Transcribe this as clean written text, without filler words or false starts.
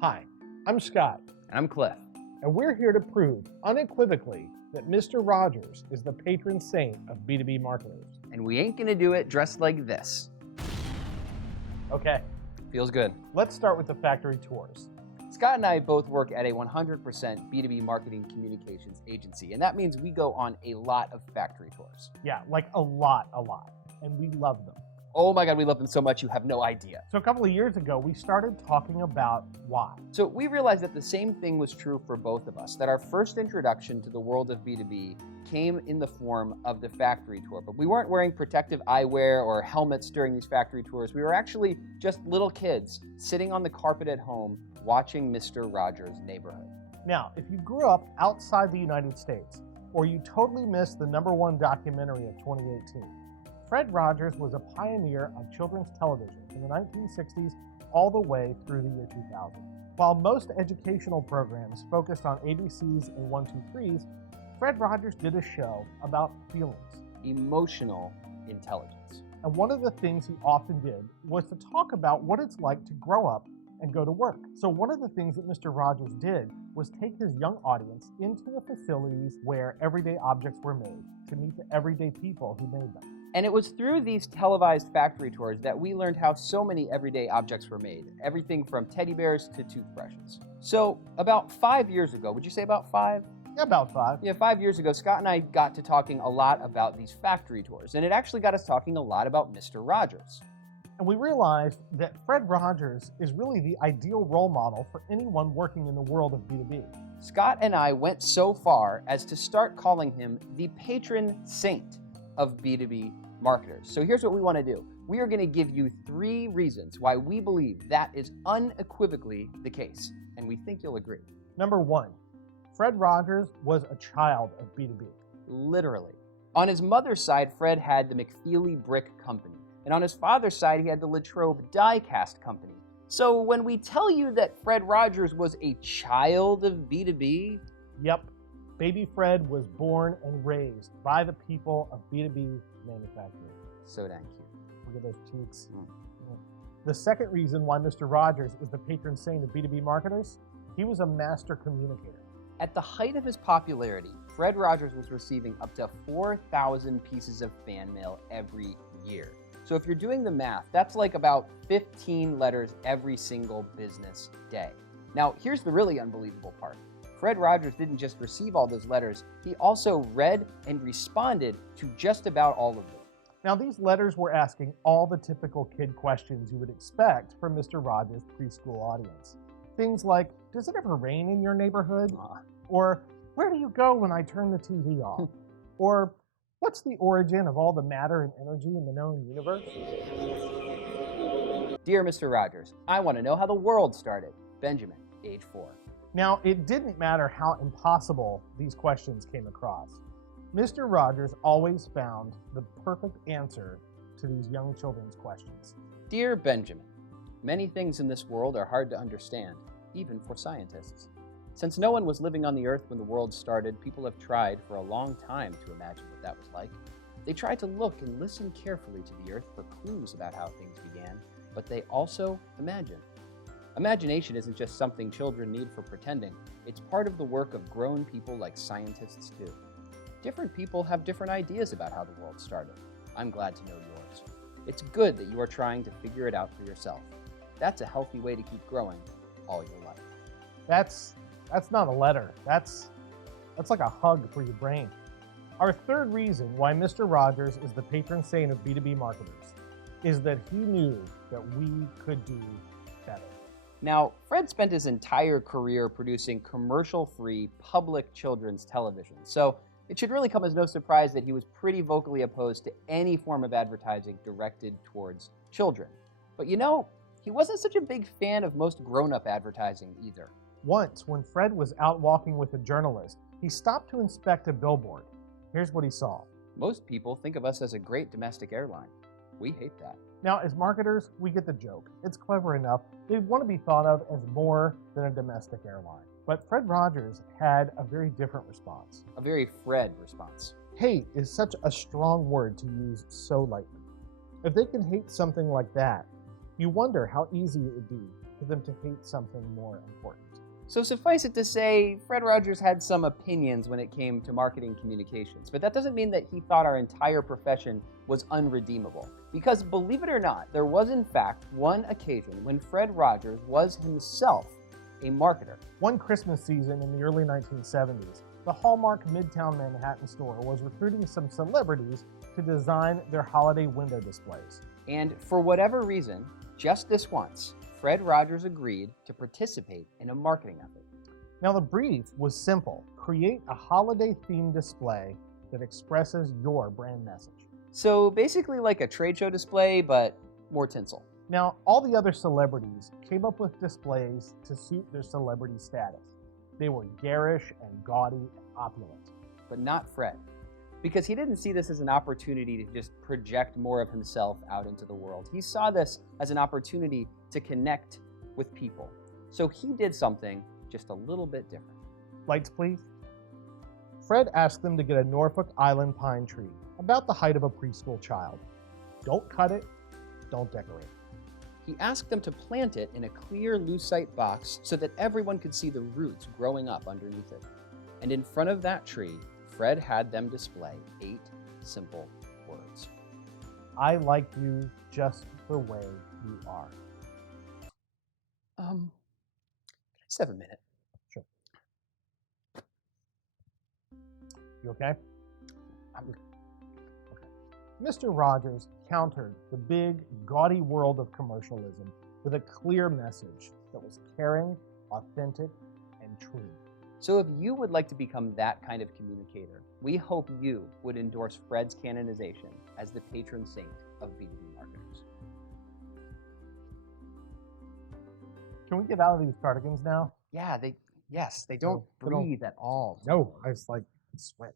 Hi, I'm Scott, And I'm Cliff. and we're here to prove unequivocally that Mr. Rogers is the patron saint of B2B marketers. And we ain't gonna do it dressed like this. Okay, Feels good. let's start with the factory tours. Scott and I both work at a 100% B2B marketing communications agency, and that means we go on a lot of factory tours. Yeah, like a lot, and we love them. Oh my God, we love them so much you have no idea. So a couple of years ago, we started talking about why. So we realized that the same thing was true for both of us, that our first introduction to the world of B2B came in the form of the factory tour. But we weren't wearing protective eyewear or helmets during these factory tours. We were actually just little kids sitting on the carpet at home watching Mr. Rogers' Neighborhood. Now, if you grew up outside the United States, or you totally missed the #1 documentary of 2018, Fred Rogers was a pioneer of children's television from the 1960s all the way through the year 2000. While most educational programs focused on ABCs and 1-2-3s, Fred Rogers did a show about feelings. Emotional intelligence. And one of the things he often did was to talk about what it's like to grow up and go to work. So one of the things that Mr. Rogers did was take his young audience into the facilities where everyday objects were made to meet the everyday people who made them. And it was through these televised factory tours that we learned how so many everyday objects were made, everything from teddy bears to toothbrushes. So about 5 years ago, would you say about 5? Yeah, about 5. Yeah, 5 years ago, Scott and I got to talking a lot about these factory tours, and it actually got us talking a lot about Mr. Rogers. And we realized that Fred Rogers is really the ideal role model for anyone working in the world of B2B. Scott and I went so far as to start calling him the patron saint of B2B marketers. So here's what we want to do. We are going to give you 3 reasons why we believe that is unequivocally the case, and we think you'll agree. Number 1, Fred Rogers was a child of B2B. Literally. On his mother's side, Fred had the McFeely Brick Company, and on his father's side, he had the Latrobe Die Cast Company. So when we tell you that Fred Rogers was a child of B2B, Yep, baby Fred was born and raised by the people of B2B manufacturing. so dang cute. Look at those cheeks. The second reason why Mr. Rogers is the patron saint of B2B marketers, he was a master communicator. At the height of his popularity, Fred Rogers was receiving up to 4,000 pieces of fan mail every year. So if you're doing the math, that's like about 15 letters every single business day. Now, here's the really unbelievable part. Fred Rogers didn't just receive all those letters, he also read and responded to just about all of them. Now, these letters were asking all the typical kid questions you would expect from Mr. Rogers' preschool audience. Things like, does it ever rain in your neighborhood? Or, where do you go when I turn the TV off? Or, what's the origin of all the matter and energy in the known universe? Dear Mr. Rogers, I want to know how the world started. Benjamin, age 4. Now, it didn't matter how impossible these questions came across. Mr. Rogers always found the perfect answer to these young children's questions. Dear Benjamin, many things in this world are hard to understand, even for scientists. Since no one was living on the earth when the world started, people have tried for a long time to imagine what that was like. They tried to look and listen carefully to the earth for clues about how things began, but they also imagine. Imagination isn't just something children need for pretending. It's part of the work of grown people like scientists too. Different people have different ideas about how the world started. I'm glad to know yours. It's good that you are trying to figure it out for yourself. That's a healthy way to keep growing all your life. That's not a letter. That's like a hug for your brain. Our third reason why Mr. Rogers is the patron saint of B2B marketers is that he knew that we could do better. Now, Fred spent his entire career producing commercial-free public children's television, so it should really come as no surprise that he was pretty vocally opposed to any form of advertising directed towards children. But you know, he wasn't such a big fan of most grown-up advertising either. Once, when Fred was out walking with a journalist, he stopped to inspect a billboard. Here's what he saw. Most people think of us as a great domestic airline. We hate that. Now, as marketers, we get the joke. It's clever enough. They want to be thought of as more than a domestic airline. But Fred Rogers had a very different response. A very Fred response. Hate is such a strong word to use so lightly. If they can hate something like that, you wonder how easy it would be for them to hate something more important. So suffice it to say, Fred Rogers had some opinions when it came to marketing communications, but that doesn't mean that he thought our entire profession was unredeemable. Because believe it or not, there was in fact one occasion when Fred Rogers was himself a marketer. One Christmas season in the early 1970s, the Hallmark Midtown Manhattan store was recruiting some celebrities to design their holiday window displays. And for whatever reason, just this once, Fred Rogers agreed to participate in a marketing effort. Now the brief was simple: create a holiday-themed display that expresses your brand message. So basically like a trade show display, but more tinsel. Now, all the other celebrities came up with displays to suit their celebrity status. They were garish and gaudy and opulent. But not Fred, because he didn't see this as an opportunity to just project more of himself out into the world. He saw this as an opportunity to connect with people. So he did something just a little bit different. Lights, please. Fred asked them to get a Norfolk Island pine tree, about the height of a preschool child. Don't cut it, don't decorate. He asked them to plant it in a clear lucite box so that everyone could see the roots growing up underneath it. And in front of that tree, Fred had them display 8 simple words. I like you just the way you are. Just have a minute. Sure. You okay? Okay. Mr. Rogers countered the big, gaudy world of commercialism with a clear message that was caring, authentic, and true. So if you would like to become that kind of communicator, we hope you would endorse Fred's canonization as the patron saint of B2B marketers. Can we get out of these cardigans now? Yeah, they don't breathe at all. No, I just sweat.